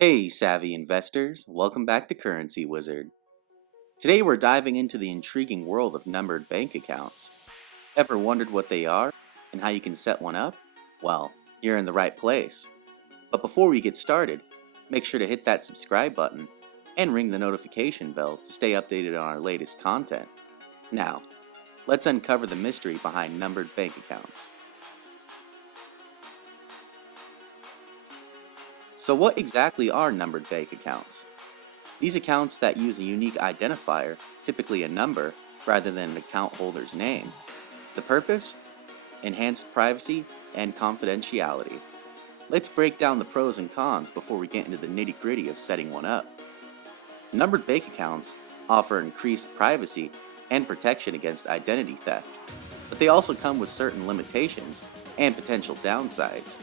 Hey, savvy investors, welcome back to Currency Wizard. Today we're diving into the intriguing world of numbered bank accounts. Ever wondered what they are and how you can set one up? Well, you're in the right place. But before we get started, make sure to hit that subscribe button and ring the notification bell to stay updated on our latest content. Now, let's uncover the mystery behind numbered bank accounts. So what exactly are numbered bank accounts? These accounts that use a unique identifier, typically a number, rather than an account holder's name. The purpose? Enhanced privacy and confidentiality. Let's break down the pros and cons before we get into the nitty-gritty of setting one up. Numbered bank accounts offer increased privacy and protection against identity theft, but they also come with certain limitations and potential downsides.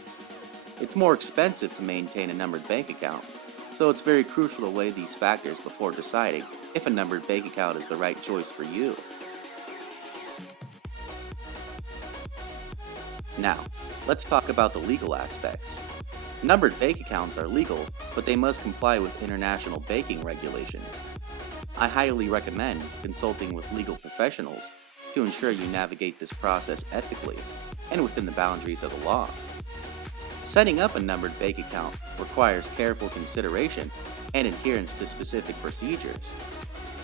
It's more expensive to maintain a numbered bank account, so it's very crucial to weigh these factors before deciding if a numbered bank account is the right choice for you. Now, let's talk about the legal aspects. Numbered bank accounts are legal, but they must comply with international banking regulations. I highly recommend consulting with legal professionals to ensure you navigate this process ethically and within the boundaries of the law. Setting up a numbered bank account requires careful consideration and adherence to specific procedures.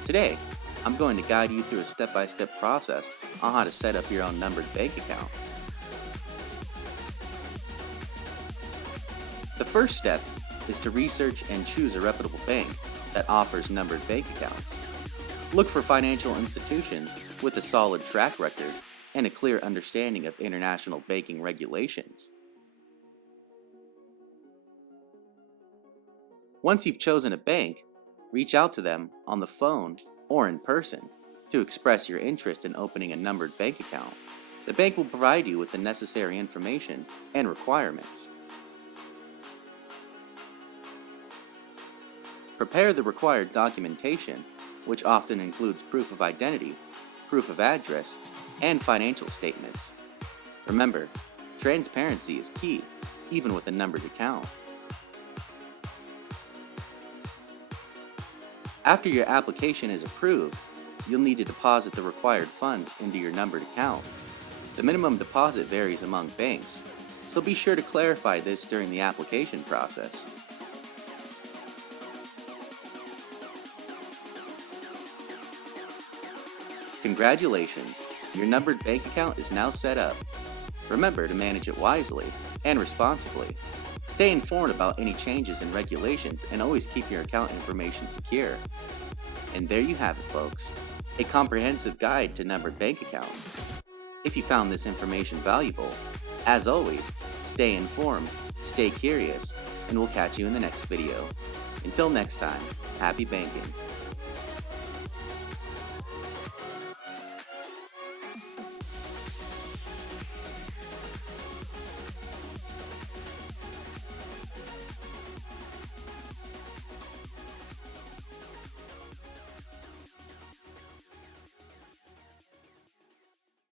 Today, I'm going to guide you through a step-by-step process on how to set up your own numbered bank account. The first step is to research and choose a reputable bank that offers numbered bank accounts. Look for financial institutions with a solid track record and a clear understanding of international banking regulations. Once you've chosen a bank, reach out to them on the phone or in person to express your interest in opening a numbered bank account. The bank will provide you with the necessary information and requirements. Prepare the required documentation, which often includes proof of identity, proof of address, and financial statements. Remember, transparency is key, even with a numbered account. After your application is approved, you'll need to deposit the required funds into your numbered account. The minimum deposit varies among banks, so be sure to clarify this during the application process. Congratulations, your numbered bank account is now set up. Remember to manage it wisely and responsibly. Stay informed about any changes in regulations and always keep your account information secure. And there you have it, folks, a comprehensive guide to numbered bank accounts. If you found this information valuable, as always, stay informed, stay curious, and we'll catch you in the next video. Until next time, happy banking.